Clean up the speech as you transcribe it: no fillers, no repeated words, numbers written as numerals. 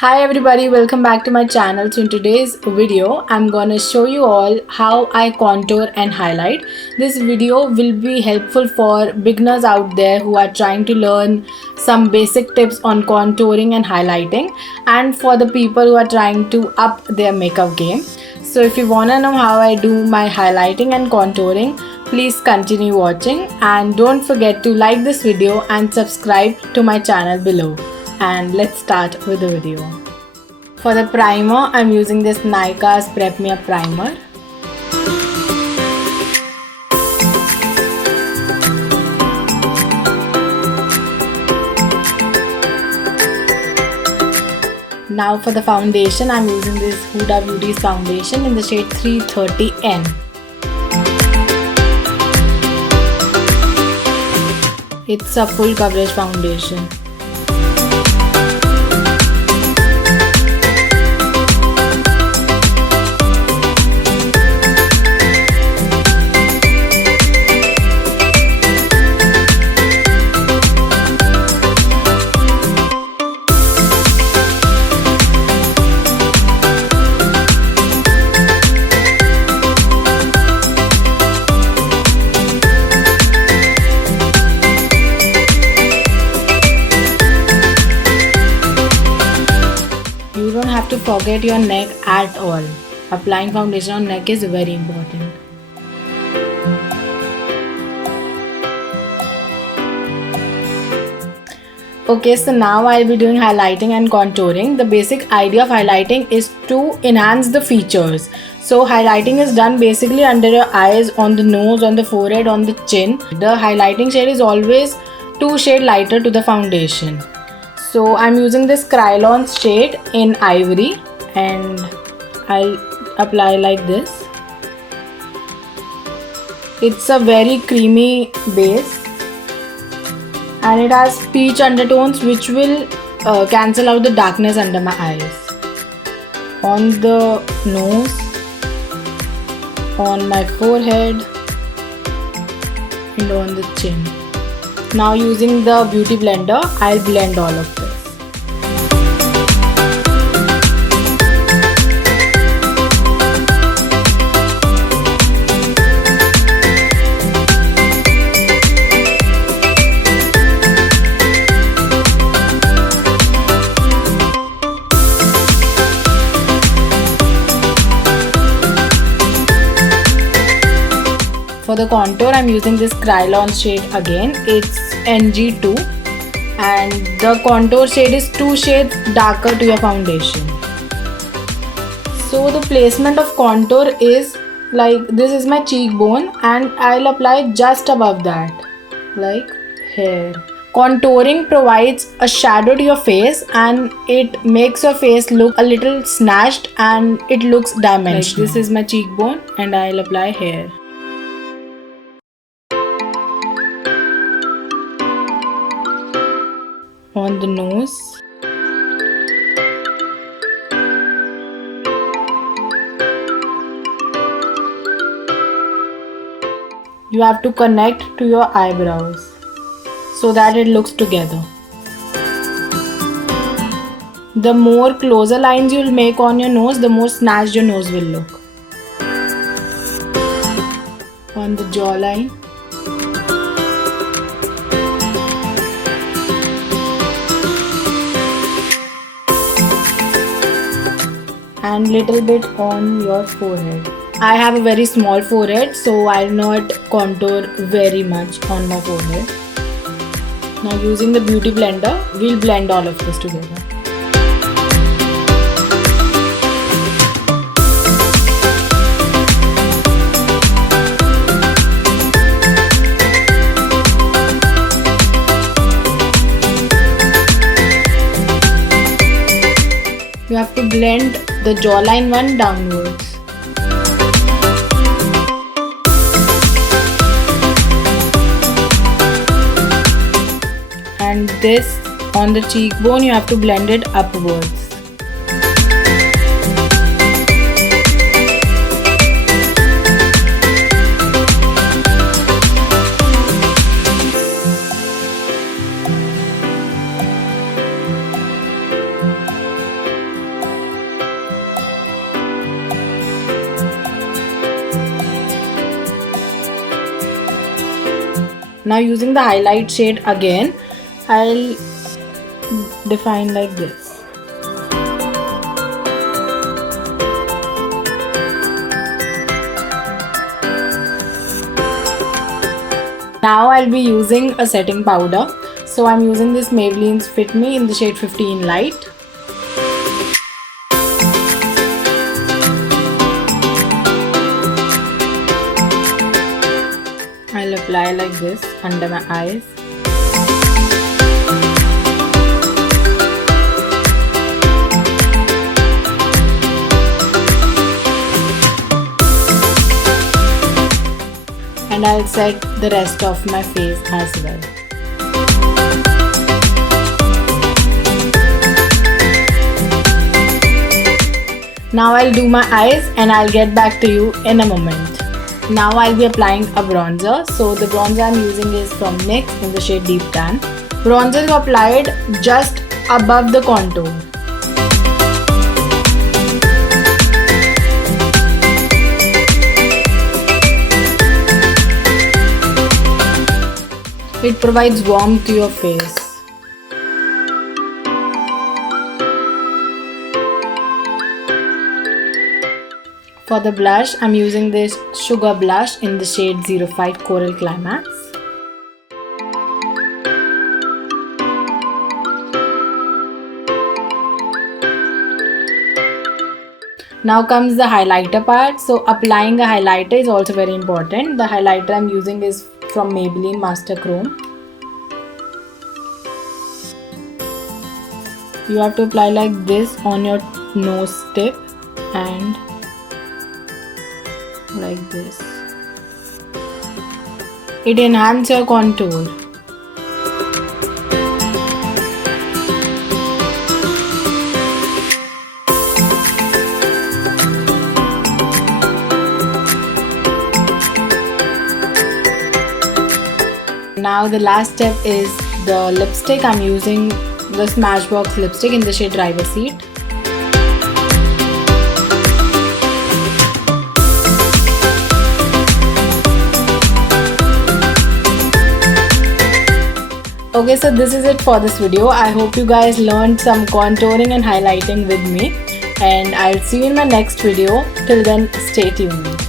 Hi everybody, welcome back to my channel. So in today's video I'm gonna show you all how I contour and highlight. This video will be helpful for beginners out there who are trying to learn some basic tips on contouring and highlighting, and for the people who are trying to up their makeup game. So if you wanna know how I do my highlighting and contouring, please continue watching and don't forget to like this video and subscribe to my channel below. And let's start with the video. For the primer, I'm using this NYKA's Prep Me Up primer. Now for the foundation, I'm using this Huda Beauty's foundation in the shade 330N. It's a full coverage foundation. You don't have to forget your neck at all. Applying foundation on neck is very important. Okay, so now I'll be doing highlighting and contouring. The basic idea of highlighting is to enhance the features. So highlighting is done basically under your eyes, on the nose, on the forehead, on the chin. The highlighting shade is always 2 shades lighter to the foundation. So I'm using this Krylon's shade in Ivory and I'll apply like this. It's a very creamy base and it has peach undertones which will cancel out the darkness under my eyes. On the nose, on my forehead and on the chin. Now using the beauty blender, I'll blend all of this. For the contour, I'm using this Krylon's shade again. It's NG2 and the contour shade is 2 shades darker to your foundation. So the placement of contour is like this is my cheekbone and I'll apply just above that, like here. Contouring provides a shadow to your face and it makes your face look a little snatched and it looks dimensional. Like this is my cheekbone and I'll apply here. On the nose, you have to connect to your eyebrows so that it looks together. The more closer lines you'll make on your nose, the more snatched your nose will look. On the jawline, and little bit on your forehead. I have a very small forehead, so I'll not contour very much on my forehead. Now using the beauty blender, we'll blend all of this together. You have to blend the jawline one downwards. And this on the cheekbone, you have to blend it upwards. Now using the highlight shade again, I'll define like this. Now I'll be using a setting powder. So I'm using this Maybelline's Fit Me in the shade 15 Light. I'll apply like this under my eyes. And I'll set the rest of my face as well. Now I'll do my eyes and I'll get back to you in a moment. Now I'll be applying a bronzer. So the bronzer I'm using is from NYX in the shade Deep Tan. Bronzer is applied just above the contour. It provides warmth to your face. For the blush, I'm using this Sugar blush in the shade 05 Coral Climax. Now comes the highlighter part. So applying a highlighter is also very important. The highlighter I'm using is from Maybelline Master Chrome. You have to apply like this on your nose tip and like this. It enhances your contour. Now the last step is the lipstick. I'm using the Smashbox lipstick in the shade Driver Seat. Okay, so this is it for this video. I hope you guys learned some contouring and highlighting with me, and I'll see you in my next video. Till then, stay tuned.